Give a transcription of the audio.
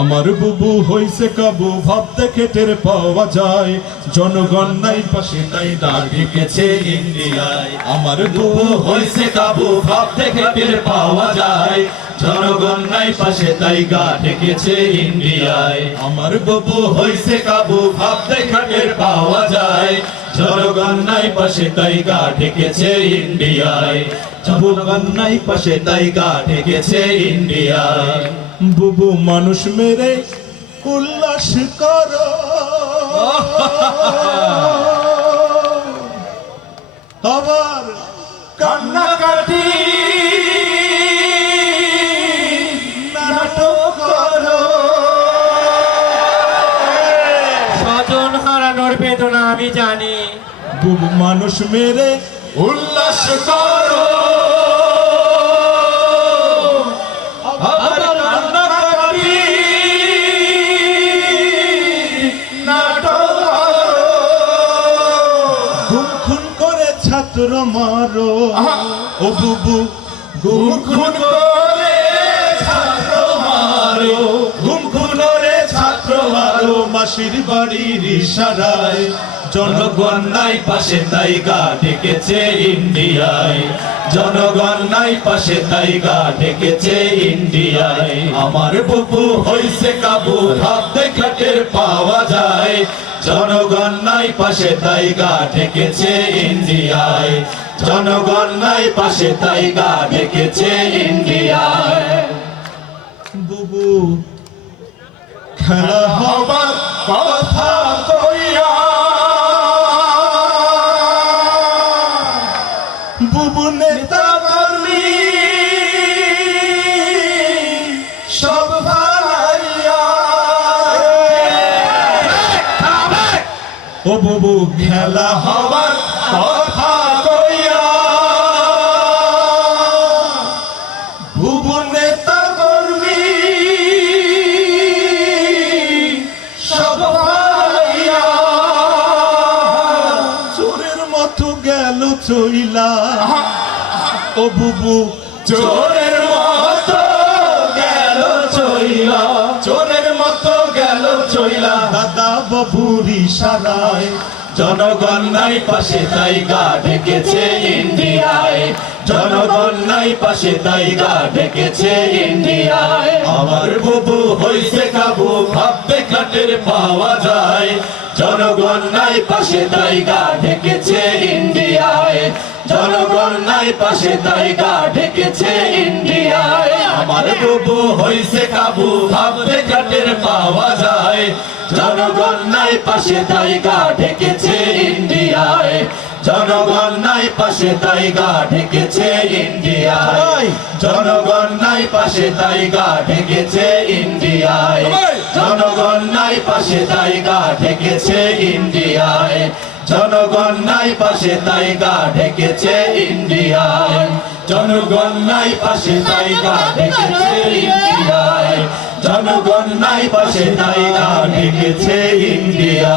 আমার বুবু হইছে কাবু ভাব দেখে টের পাওয়া যায়। জনগণ নাই, পাশে নাই ঢেকেছে ইন্ডিয়ায়। আমার বুবু হইছে কাবু ভাব দেখে টের পাওয়া যায়। জনগণ নাই পাশে তাই গা ঢেকেছে ইন্ডিয়ায়। আমার বুবু হইছে কাবু, ভাব দেখে টের পাওয়া যায়। জনগণ নাই পাশে তাই গা ঢেকেছে ইন্ডিয়ায়। জনগণ নাই পাশে তাই গা ঢেকেছে ইন্ডিয়ায়। বুবু মানুষ মেরে উল্লাস করো। স্বজন হারানোর বেদনা আমি জানি। বুবু মানুষ মেরে উল্লাস করে। ছাত্র মারো। ও বুবু গুম খুন মাসির বাড়ির ইশারায়। জনগণ নাই পাশে তাই গা ডেকেছে ইন্ডিয়ায়। জনগণ নাই পাশে তাই গা ডেকেছে ইন্ডিয়ায়। আমার বুবু হইছে কাবু ভাব দেখাটের পাওয়া যায়। জনগণ নাই পাশে তাই গা ডেকেছে ইন্ডিয়ায়। জনগণ নাই পাশে তাই গা ডেকেছে ইন্ডিয়ায়। বুবু, খেলা বুবু নেতা কর্মী সব ও বুবু খেলা হবার কথা। চইলা। ও বুবু চোরের মতো গেল চইলা। চোরের মতো গেল চইলা। দাদা বাবুর ইশারায় জনগণ নাই পাশে তাই গা ঢেকেছে ইন্ডিয়ায়। জনগণ নাই পাশে তাই গা ঢেকেছে ইন্ডিয়ায়। আমার বুবু হইছে কাবু ভাবতে কাটের পাওয়া যায়। জনগণ নাই পাশে তাই গা জনগণ পাশে তাই গা ঢেকেছে ইন্ডিয়ায়। আমার বুবু হইছে কাবু ভাবতে কাটের পাওয়া যায়। জনগণ নাই পাশে তাই গা ঢেকেছে ইন্ডিয়ায়। জনগণ নাই পাশে তাই গা ঢেকেছে ইন্ডিয়ায়। জনগণ নাই পাশে তাই গা ঢেকেছে ইন্ডিয়ায়। জনগণ নাই পাশে তাই গা ঢেকেছে ইন্ডিয়ায়। জনগণ নাই পাশে তাই গা ঢেকেছে ইন্ডিয়ায়। জনগণ নাই পাশে তাই গা ঢেকেছে ইন্ডিয়ায়। জনগণ নাই পাশে তাই গা ঢেকেছে ইন্ডিয়া